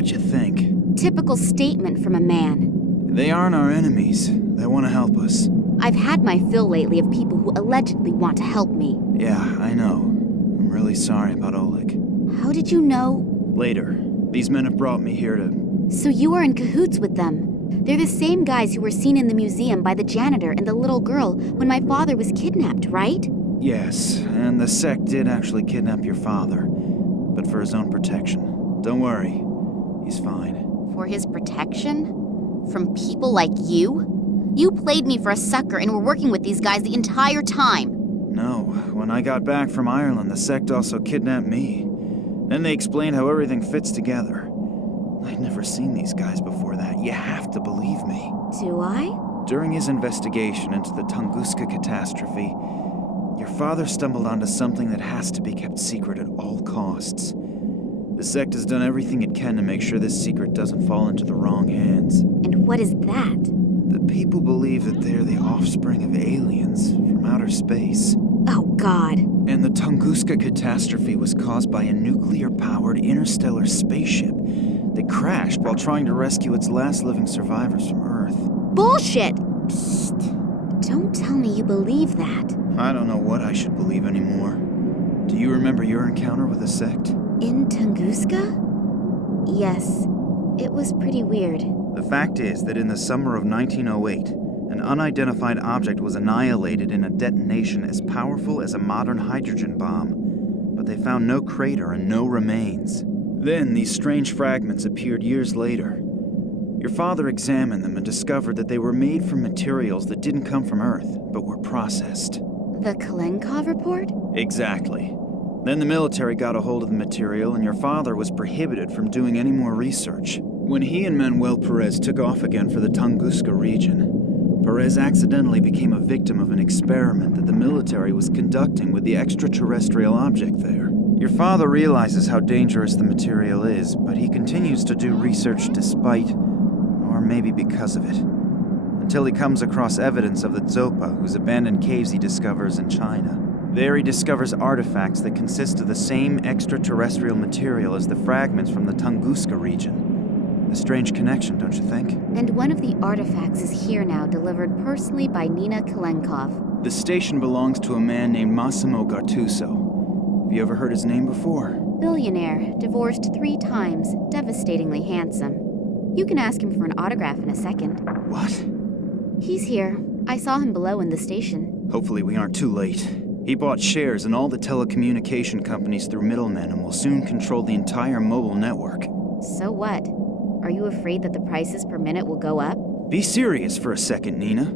what you think. Typical statement from a man. They aren't our enemies. They want to help us. I've had my fill lately of people who allegedly want to help me. Yeah, I know. I'm really sorry about Oleg. How did you know? Later. These men have brought me here to... So you are in cahoots with them. They're the same guys who were seen in the museum by the janitor and the little girl when my father was kidnapped, right? Yes, and the sect did actually kidnap your father, but for his own protection. Don't worry, he's fine. For his protection? From people like you? You played me for a sucker and were working with these guys the entire time. No, when I got back from Ireland, the sect also kidnapped me. Then they explained how everything fits together. I'd never seen these guys before that. You have to believe me. Do I? During his investigation into the Tunguska catastrophe, your father stumbled onto something that has to be kept secret at all costs. The sect has done everything it can to make sure this secret doesn't fall into the wrong hands. And what is that? The people believe that they're the offspring of aliens from outer space. Oh, God. And the Tunguska catastrophe was caused by a nuclear-powered interstellar spaceship that crashed while trying to rescue its last living survivors from Earth. Bullshit! Psst. Don't tell me you believe that. I don't know what I should believe anymore. Do you remember your encounter with the sect? In Tunguska? Yes. It was pretty weird. The fact is that in the summer of 1908, an unidentified object was annihilated in a detonation as powerful as a modern hydrogen bomb, but they found no crater and no remains. Then these strange fragments appeared years later. Your father examined them and discovered that they were made from materials that didn't come from Earth, but were processed. The Kalenkov report? Exactly. Then the military got a hold of the material, and your father was prohibited from doing any more research. When he and Manuel Perez took off again for the Tunguska region, Perez accidentally became a victim of an experiment that the military was conducting with the extraterrestrial object there. Your father realizes how dangerous the material is, but he continues to do research despite, or maybe because of it, until he comes across evidence of the Zopa, whose abandoned caves he discovers in China. There he discovers artifacts that consist of the same extraterrestrial material as the fragments from the Tunguska region. A strange connection, don't you think? And one of the artifacts is here now, delivered personally by Nina Kalenkov. The station belongs to a man named Massimo Gattuso. Have you ever heard his name before? Billionaire, divorced 3 times, devastatingly handsome. You can ask him for an autograph in a second. What? He's here. I saw him below in the station. Hopefully we aren't too late. He bought shares in all the telecommunication companies through middlemen and will soon control the entire mobile network. So what? Are you afraid that the prices per minute will go up? Be serious for a second, Nina.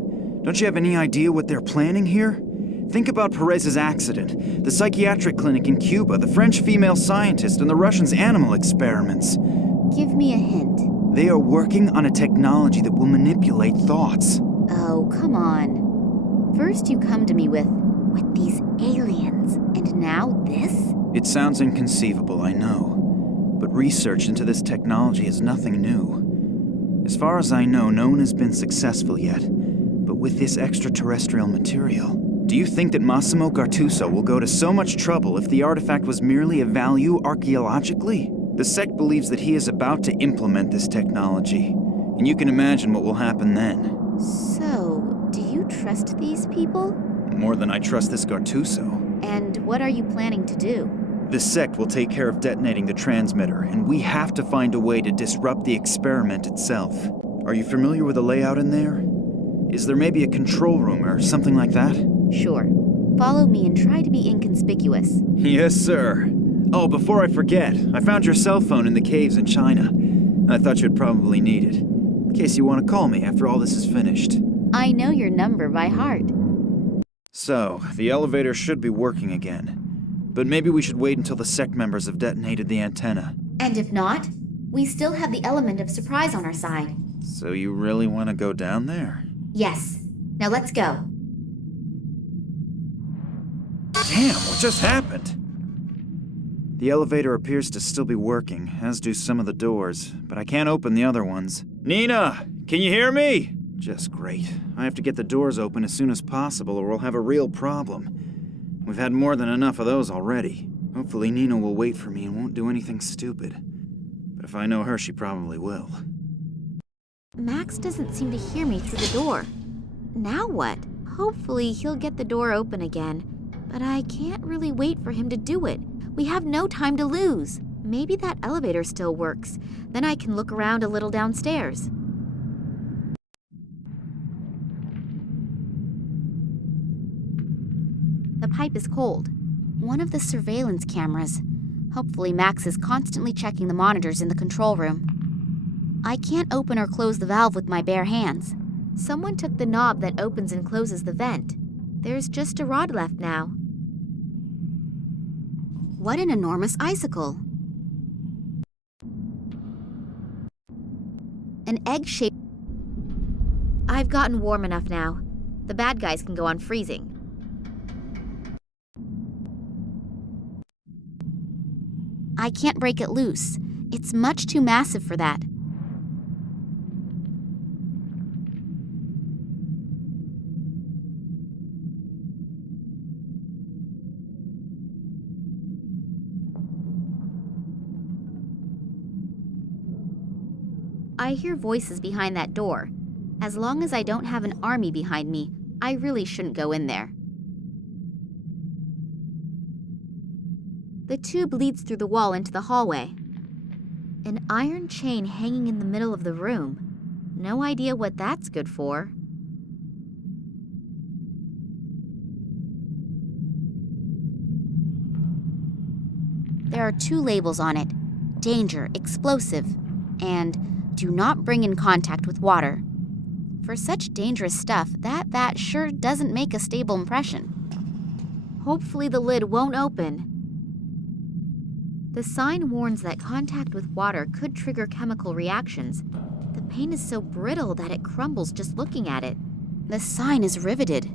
Don't you have any idea what they're planning here? Think about Perez's accident, the psychiatric clinic in Cuba, the French female scientist, and the Russians' animal experiments. Give me a hint. They are working on a technology that will manipulate thoughts. Oh, come on. First you come to me with these aliens, and now this? It sounds inconceivable, I know. But research into this technology is nothing new. As far as I know, no one has been successful yet. But with this extraterrestrial material, do you think that Massimo Gattuso will go to so much trouble if the artifact was merely of value archaeologically? The sect believes that he is about to implement this technology, and you can imagine what will happen then. So, do you trust these people? More than I trust this Gattuso. And what are you planning to do? The sect will take care of detonating the transmitter, and we have to find a way to disrupt the experiment itself. Are you familiar with the layout in there? Is there maybe a control room or something like that? Sure. Follow me and try to be inconspicuous. Yes, sir. Oh, before I forget, I found your cell phone in the caves in China. I thought you'd probably need it, in case you want to call me after all this is finished. I know your number by heart. So, the elevator should be working again. But maybe we should wait until the sect members have detonated the antenna. And if not, we still have the element of surprise on our side. So you really want to go down there? Yes. Now let's go. Damn, what just happened? The elevator appears to still be working, as do some of the doors, but I can't open the other ones. Nina, can you hear me? Just great. I have to get the doors open as soon as possible or we'll have a real problem. We've had more than enough of those already. Hopefully Nina will wait for me and won't do anything stupid. But But if I know her, she probably will. Max doesn't seem to hear me through the door. Now what? Hopefully he'll get the door open again, but I can't really wait for him to do it. We have no time to lose. Maybe that elevator still works. Then I can look around a little downstairs. The pipe is cold. One of the surveillance cameras. Hopefully Max is constantly checking the monitors in the control room. I can't open or close the valve with my bare hands. Someone took the knob that opens and closes the vent. There's just a rod left now. What an enormous icicle! An egg-shaped... I've gotten warm enough now. The bad guys can go on freezing. I can't break it loose. It's much too massive for that. I hear voices behind that door. As long as I don't have an army behind me, I really shouldn't go in there. The tube leads through the wall into the hallway. An iron chain hanging in the middle of the room. No idea what that's good for. There are 2 labels on it: danger, explosive, and do not bring in contact with water. For such dangerous stuff, that vat sure doesn't make a stable impression. Hopefully the lid won't open. The sign warns that contact with water could trigger chemical reactions. The paint is so brittle that it crumbles just looking at it. The sign is riveted.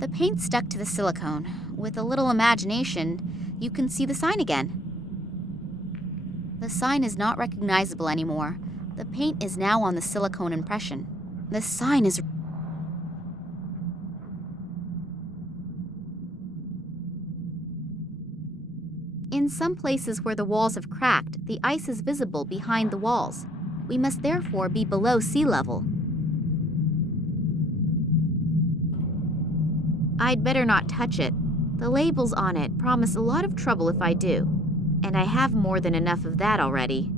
The paint stuck to the silicone. With a little imagination, you can see the sign again. The sign is not recognizable anymore. The paint is now on the silicone impression. The sign is... In some places where the walls have cracked, the ice is visible behind the walls. We must therefore be below sea level. I'd better not touch it. The labels on it promise a lot of trouble if I do, and I have more than enough of that already.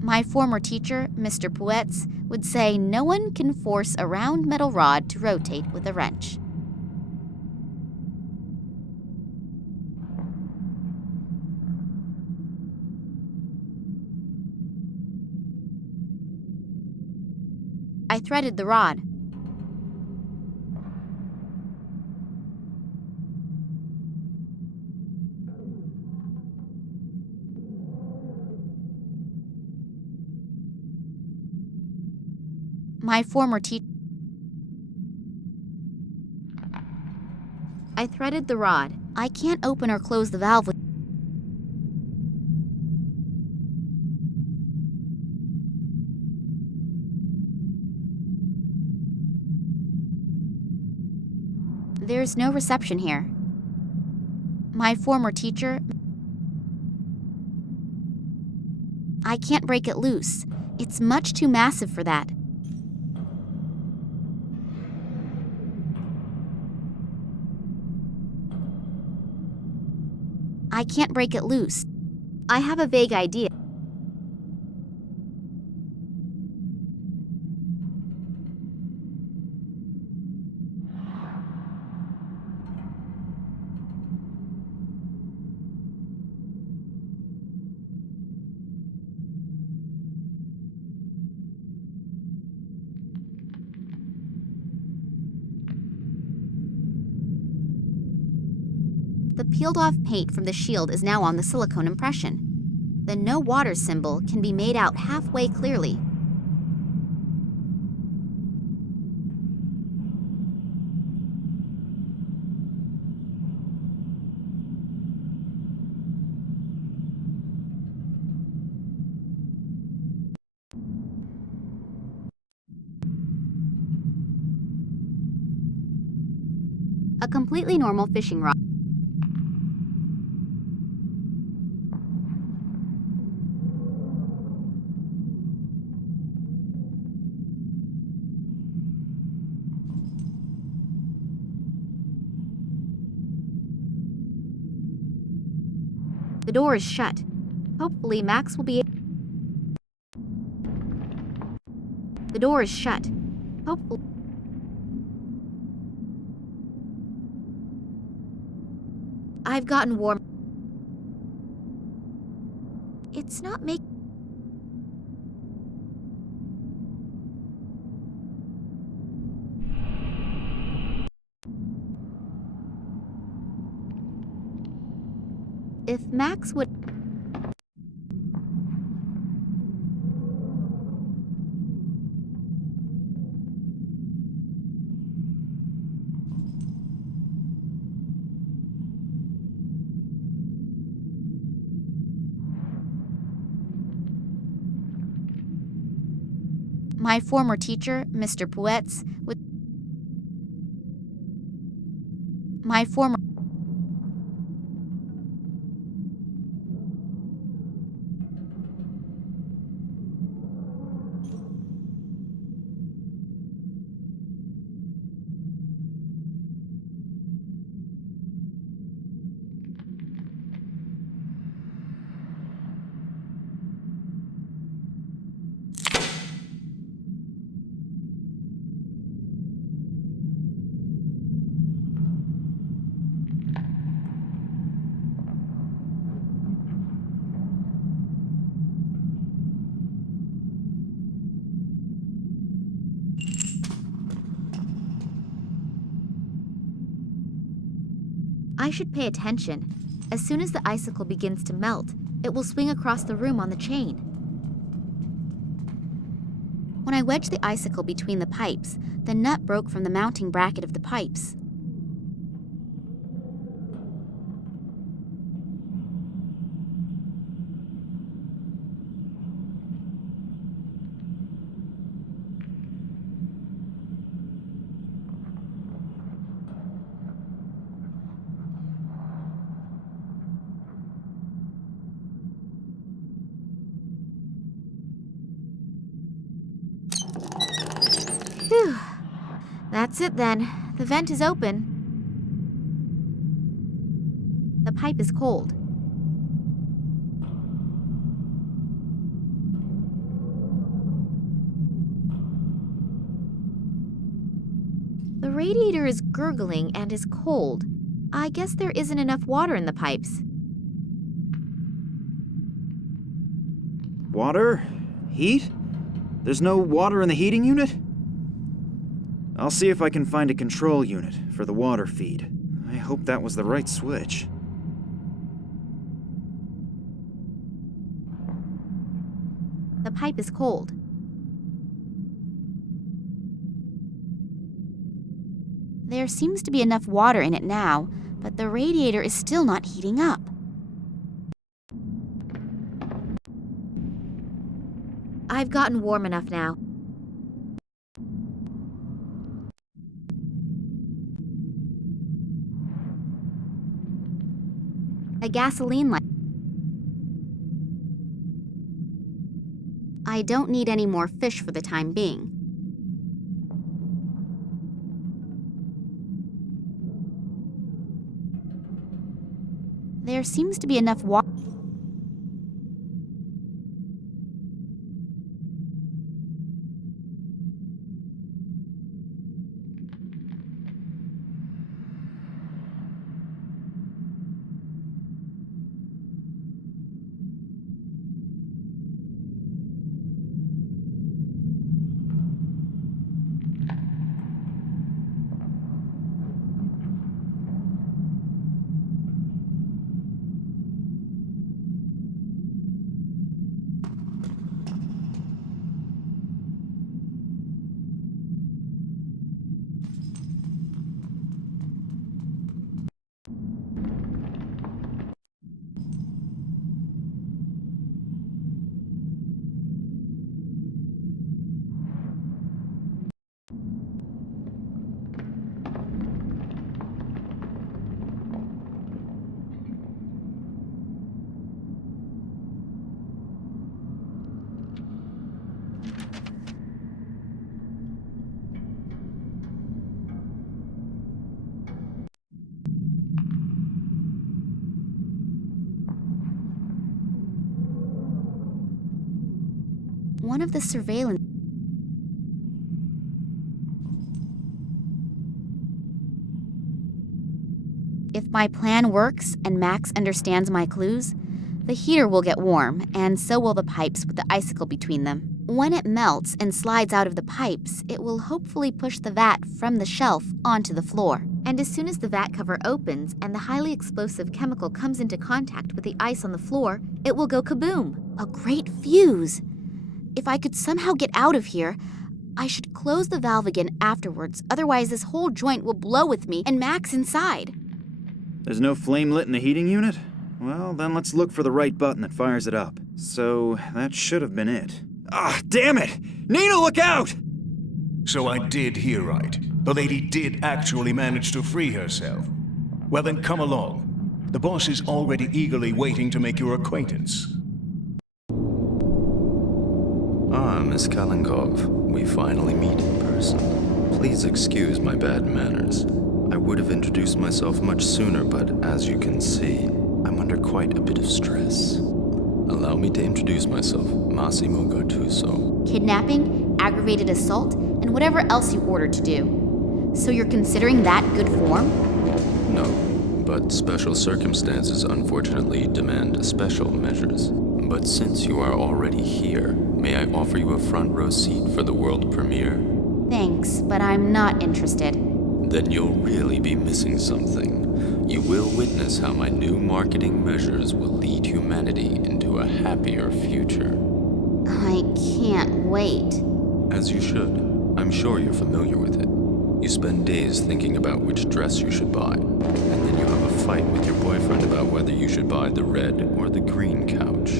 My former teacher, Mr. Puetz, would say no one can force a round metal rod to rotate with a wrench. I threaded the rod. My former teacher. I threaded the rod. I can't open or close the valve with... There's no reception here. My former teacher... I can't break it loose. It's much too massive for that. I can't break it loose. I have a vague idea. The peeled-off paint from the shield is now on the silicone impression. The no water symbol can be made out halfway clearly. A completely normal fishing rod. The door is shut. Hopefully Max will be able... The door is shut. Hopefully... I've gotten warm. It's not making... If Max would... My former teacher, Mr. Puetz, would... My former... I should pay attention. As soon as the icicle begins to melt, it will swing across the room on the chain. When I wedged the icicle between the pipes, the nut broke from the mounting bracket of the pipes. Phew. That's it then. The vent is open. The pipe is cold. The radiator is gurgling and is cold. I guess there isn't enough water in the pipes. Water? Heat? There's no water in the heating unit? I'll see if I can find a control unit for the water feed. I hope that was the right switch. The pipe is cold. There seems to be enough water in it now, but the radiator is still not heating up. I've gotten warm enough now. A gasoline light. I don't need any more fish for the time being. There seems to be enough water. One of the surveillance... If my plan works and Max understands my clues, the heater will get warm, and so will the pipes with the icicle between them. When it melts and slides out of the pipes, it will hopefully push the vat from the shelf onto the floor. And as soon as the vat cover opens and the highly explosive chemical comes into contact with the ice on the floor, it will go kaboom. A great fuse. If I could somehow get out of here, I should close the valve again afterwards, otherwise this whole joint will blow with me and Max inside. There's no flame lit in the heating unit? Well, then let's look for the right button that fires it up. So, that should have been it. Ah, damn it! Nina, look out! So I did hear right. The lady did actually manage to free herself. Well then, come along. The boss is already eagerly waiting to make your acquaintance. Ah, Miss Kalenkov. We finally meet in person. Please excuse my bad manners. I would have introduced myself much sooner, but as you can see, I'm under quite a bit of stress. Allow me to introduce myself, Massimo Gattuso. Kidnapping, aggravated assault, and whatever else you ordered to do. So you're considering that good form? No, but special circumstances unfortunately demand special measures. But since you are already here, may I offer you a front row seat for the world premiere? Thanks, but I'm not interested. Then you'll really be missing something. You will witness how my new marketing measures will lead humanity into a happier future. I can't wait. As you should. I'm sure you're familiar with it. You spend days thinking about which dress you should buy, and then you have a fight with your boyfriend about whether you should buy the red or the green couch.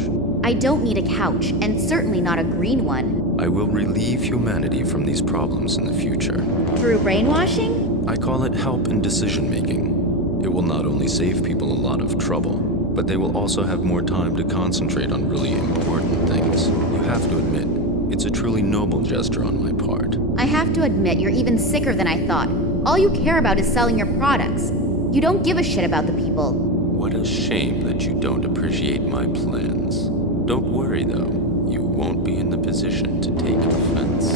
I don't need a couch, and certainly not a green one. I will relieve humanity from these problems in the future. Through brainwashing? I call it help in decision-making. It will not only save people a lot of trouble, but they will also have more time to concentrate on really important things. You have to admit, it's a truly noble gesture on my part. I have to admit, you're even sicker than I thought. All you care about is selling your products. You don't give a shit about the people. What a shame that you don't appreciate my plans. Don't worry, though. You won't be in the position to take offense.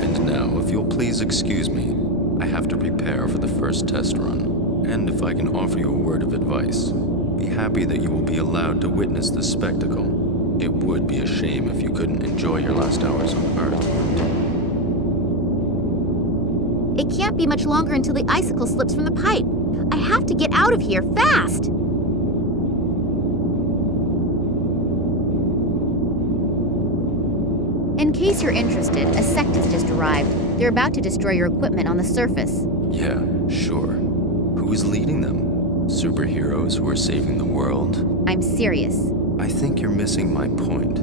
And now, if you'll please excuse me, I have to prepare for the first test run. And if I can offer you a word of advice, be happy that you will be allowed to witness this spectacle. It would be a shame if you couldn't enjoy your last hours on Earth. It can't be much longer until the icicle slips from the pipe. I have to get out of here, fast! In case you're interested, a sect has just arrived. They're about to destroy your equipment on the surface. Yeah, sure. Who is leading them? Superheroes who are saving the world? I'm serious. I think you're missing my point.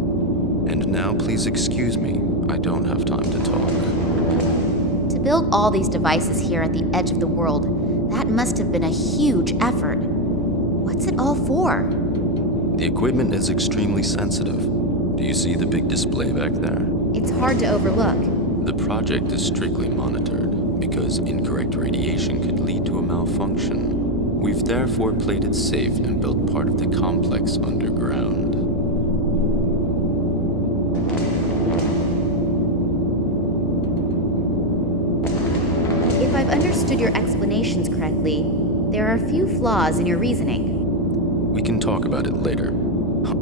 And now please excuse me. I don't have time to talk. To build all these devices here at the edge of the world, that must have been a huge effort. What's it all for? The equipment is extremely sensitive. Do you see the big display back there? It's hard to overlook. The project is strictly monitored, because incorrect radiation could lead to a malfunction. We've therefore played it safe and built part of the complex underground. If I've understood your explanations correctly, there are a few flaws in your reasoning. We can talk about it later.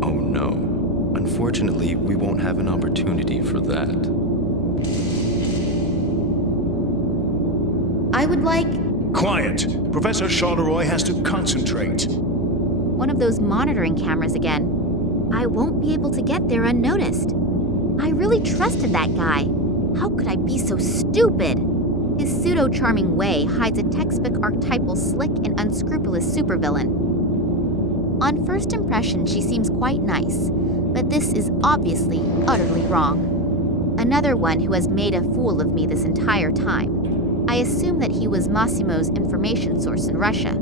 Oh no. Unfortunately, we won't have an opportunity for that. I would like... Quiet! Professor Charleroi has to concentrate. one of those monitoring cameras again. I won't be able to get there unnoticed. I really trusted that guy. How could I be so stupid? His pseudo-charming way hides a textbook archetypal slick and unscrupulous supervillain. On first impression, she seems quite nice, but this is obviously utterly wrong. Another one who has made a fool of me this entire time. I assume that he was Massimo's information source in Russia.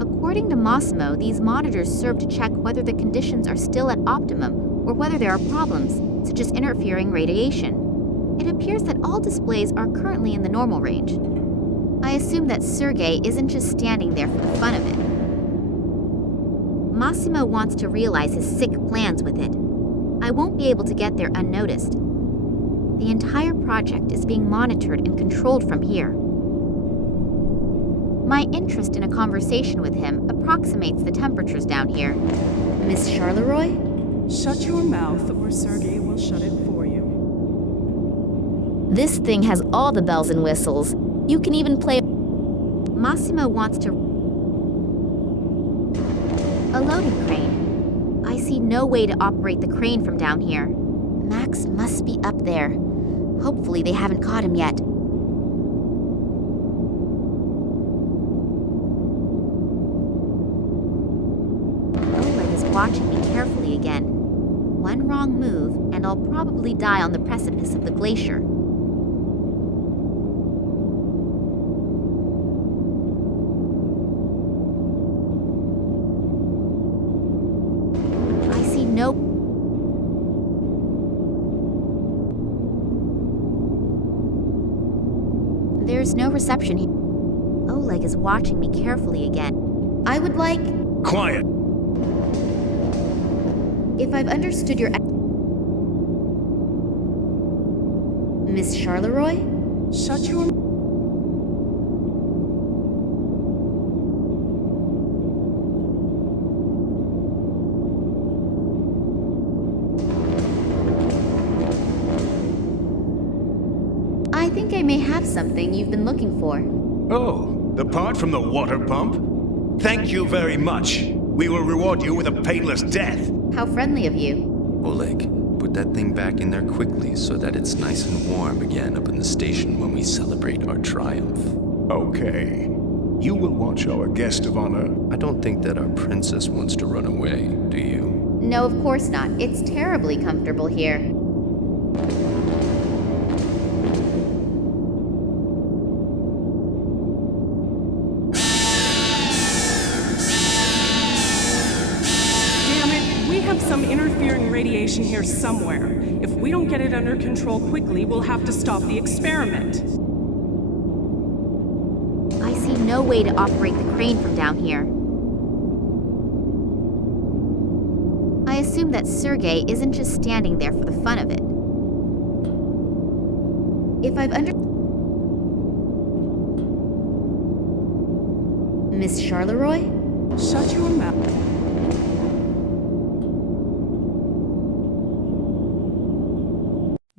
According to Massimo, these monitors serve to check whether the conditions are still at optimum or whether there are problems, such as interfering radiation. It appears that all displays are currently in the normal range. I assume that Sergei isn't just standing there for the fun of it. Massimo wants to realize his sick plans with it. I I won't be able to get there unnoticed. The entire project is being monitored and controlled from here. My interest in a conversation with him approximates the temperatures down here. Miss Charleroi? Shut your mouth, or Sergei will shut it for you. This thing has all the bells and whistles. You can even play... Massimo wants to... A loading crane. I see no way to operate the crane from down here. Max must be up there. Hopefully they haven't caught him yet. Oleg is watching me carefully again. One wrong move, and I'll probably die on the precipice of the glacier. I see no... There's no reception here. Oleg is watching me carefully again. I would like... Quiet! If I've understood your... Miss Charleroi? Shut your... I think I may have something you've been looking for. Oh, the part from the water pump? Thank you very much. We will reward you with a painless death. How friendly of you. Oleg, put that thing back in there quickly so that it's nice and warm again up in the station when we celebrate our triumph. Okay. You will watch our guest of honor. I don't think that our princess wants to run away, do you? No, of course not. It's terribly comfortable here. Some interfering radiation here somewhere. If we don't get it under control quickly, we'll have to stop the experiment. I see no way to operate the crane from down here. I assume that Sergei isn't just standing there for the fun of it. If I've Miss Charleroi? Shut your mouth.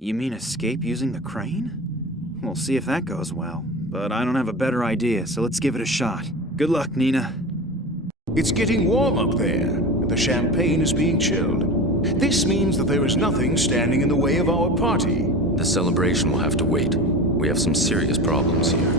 You mean escape using the crane? We'll see if that goes well. But I don't have a better idea, so let's give it a shot. Good luck, Nina. It's getting warm up there, and the champagne is being chilled. This means that there is nothing standing in the way of our party. The celebration will have to wait. We have some serious problems here.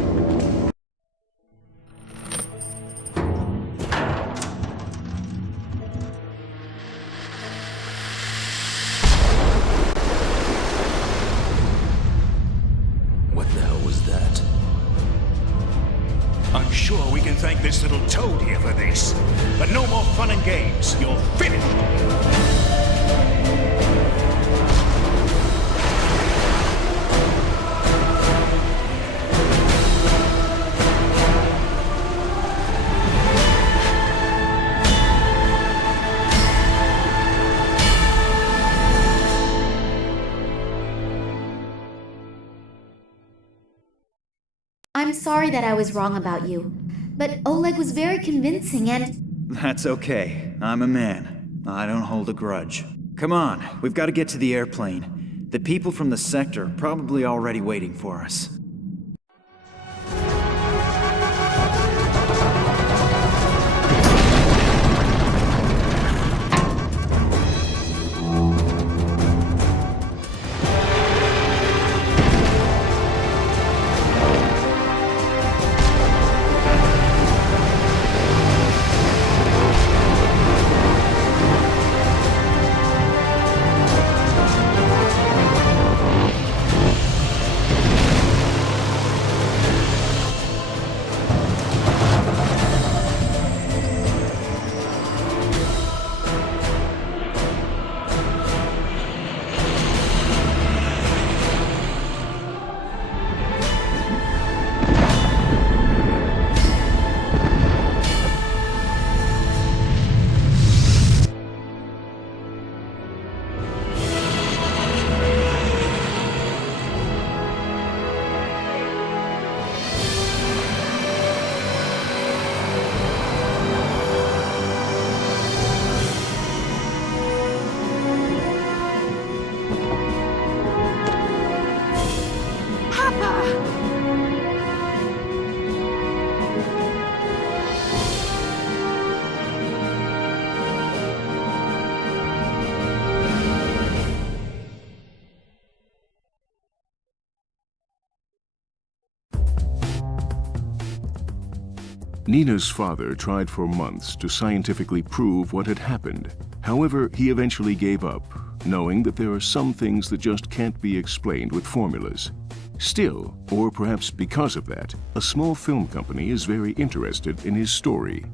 I'm sure we can thank this little toad here for this. But no more fun and games. You're finished! I'm sorry that I was wrong about you, but Oleg was very convincing and... That's okay. I'm a man. I don't hold a grudge. Come on, we've got to get to the airplane. The people from the sector are probably already waiting for us. Nina's father tried for months to scientifically prove what had happened. However, he eventually gave up, knowing that there are some things that just can't be explained with formulas. Still, or perhaps because of that, a small film company is very interested in his story.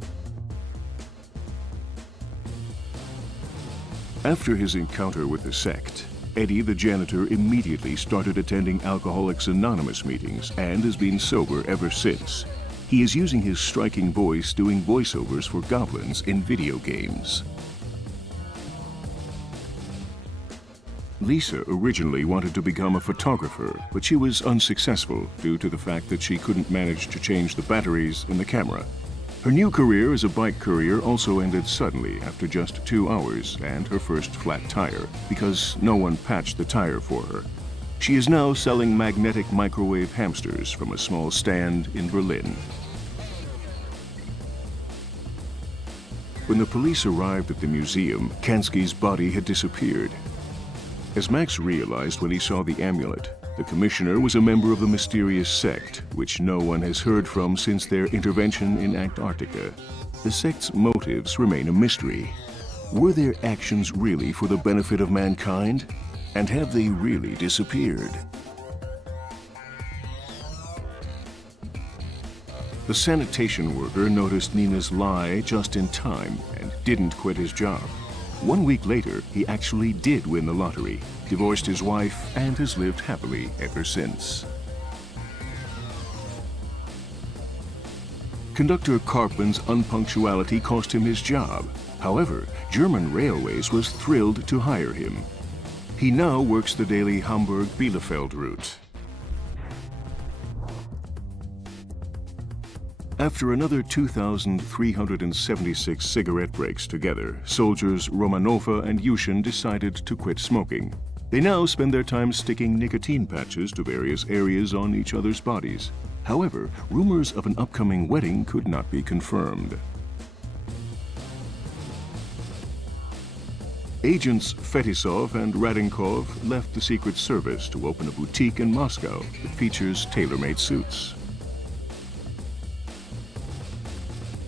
After his encounter with the sect, Eddie the janitor immediately started attending Alcoholics Anonymous meetings and has been sober ever since. He is using his striking voice doing voiceovers for goblins in video games. Lisa originally wanted to become a photographer, but she was unsuccessful due to the fact that she couldn't manage to change the batteries in the camera. Her new career as a bike courier also ended suddenly after just 2 hours and her first flat tire, because no one patched the tire for her. She is now selling magnetic microwave hamsters from a small stand in Berlin. When the police arrived at the museum, Kansky's body had disappeared. As Max realized when he saw the amulet, the commissioner was a member of the mysterious sect, which no one has heard from since their intervention in Antarctica. The sect's motives remain a mystery. Were their actions really for the benefit of mankind? And have they really disappeared? The sanitation worker noticed Nina's lie just in time and didn't quit his job. 1 week later, he actually did win the lottery, divorced his wife, and has lived happily ever since. Conductor Karpman's unpunctuality cost him his job. However, German Railways was thrilled to hire him. He now works the daily Hamburg-Bielefeld route. After another 2,376 cigarette breaks together, soldiers Romanova and Yushin decided to quit smoking. They now spend their time sticking nicotine patches to various areas on each other's bodies. However, rumors of an upcoming wedding could not be confirmed. Agents Fetisov and Radinkov left the Secret Service to open a boutique in Moscow that features tailor-made suits.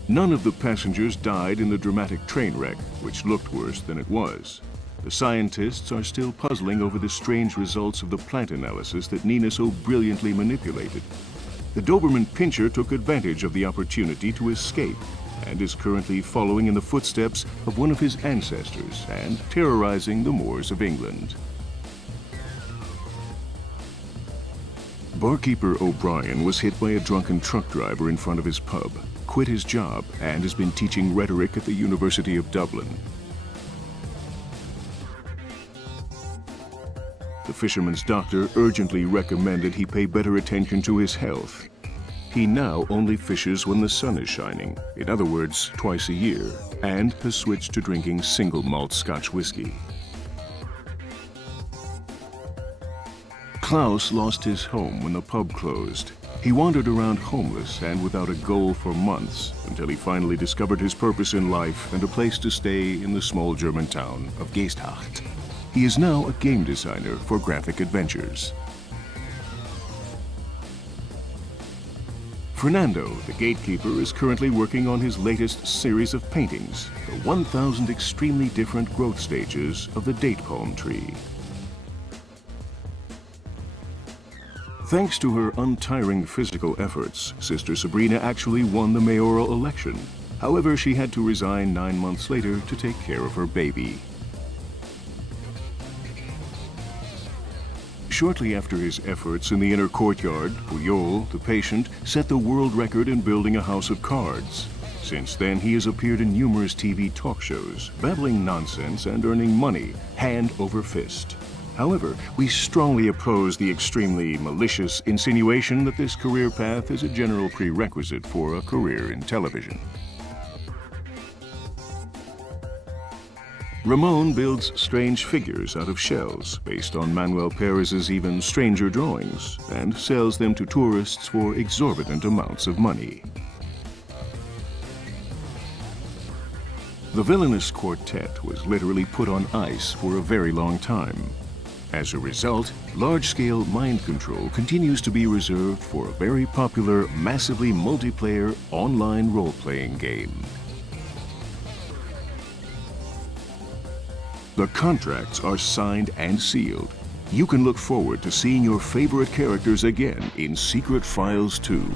None of the passengers died in the dramatic train wreck, which looked worse than it was. The scientists are still puzzling over the strange results of the plant analysis that Nina so brilliantly manipulated. The Doberman Pinscher took advantage of the opportunity to escape and is currently following in the footsteps of one of his ancestors and terrorizing the moors of England. Barkeeper O'Brien was hit by a drunken truck driver in front of his pub, quit his job, and has been teaching rhetoric at the University of Dublin. The fisherman's doctor urgently recommended he pay better attention to his health. He now only fishes when the sun is shining, in other words, twice a year, and has switched to drinking single malt Scotch whiskey. Klaus lost his home when the pub closed. He wandered around homeless and without a goal for months until he finally discovered his purpose in life and a place to stay in the small German town of Geesthacht. He is now a game designer for graphic adventures. Fernando, the gatekeeper, is currently working on his latest series of paintings, the 1,000 extremely different growth stages of the date palm tree. Thanks to her untiring physical efforts, Sister Sabrina actually won the mayoral election. However, she had to resign 9 months later to take care of her baby. Shortly after his efforts in the inner courtyard, Puyol, the patient, set the world record in building a house of cards. Since then, he has appeared in numerous TV talk shows, babbling nonsense and earning money, hand over fist. However, we strongly oppose the extremely malicious insinuation that this career path is a general prerequisite for a career in television. Ramon builds strange figures out of shells based on Manuel Perez's even stranger drawings and sells them to tourists for exorbitant amounts of money. The villainous quartet was literally put on ice for a very long time. As a result, large-scale mind control continues to be reserved for a very popular, massively multiplayer online role-playing game. The contracts are signed and sealed. You can look forward to seeing your favorite characters again in Secret Files 2.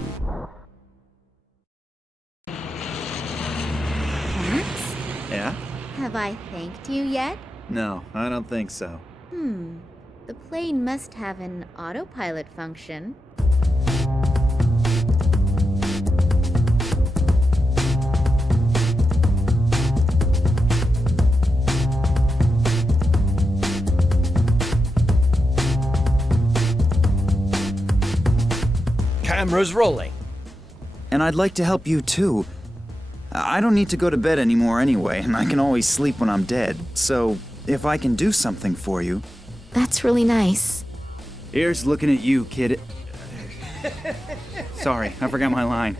Max? Yeah? Have I thanked you yet? No, I don't think so. The plane must have an autopilot function. Camera's rolling. And I'd like to help you too. I don't need to go to bed anymore anyway, and I can always sleep when I'm dead. So, if I can do something for you... That's really nice. Here's looking at you, kid. Sorry, I forgot my line.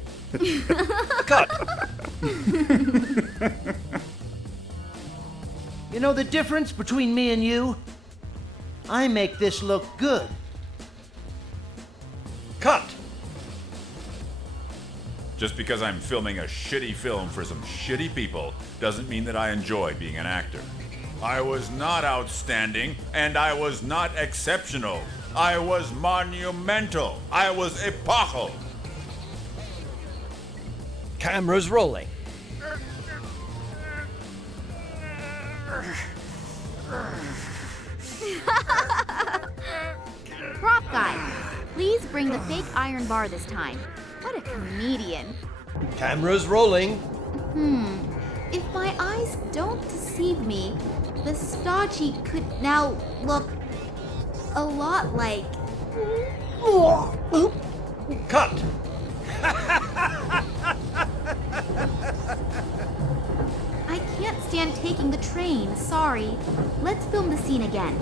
Cut! You know the difference between me and you? I make this look good. Cut! Just because I'm filming a shitty film for some shitty people doesn't mean that I enjoy being an actor. I was not outstanding, and I was not exceptional. I was monumental. I was epochal. Camera's rolling. Prop guy, please bring the fake iron bar this time. What a comedian. Camera's rolling. If my eyes don't deceive me, the stodgy could now look a lot like... Cut! I can't stand taking the train, sorry. Let's film the scene again.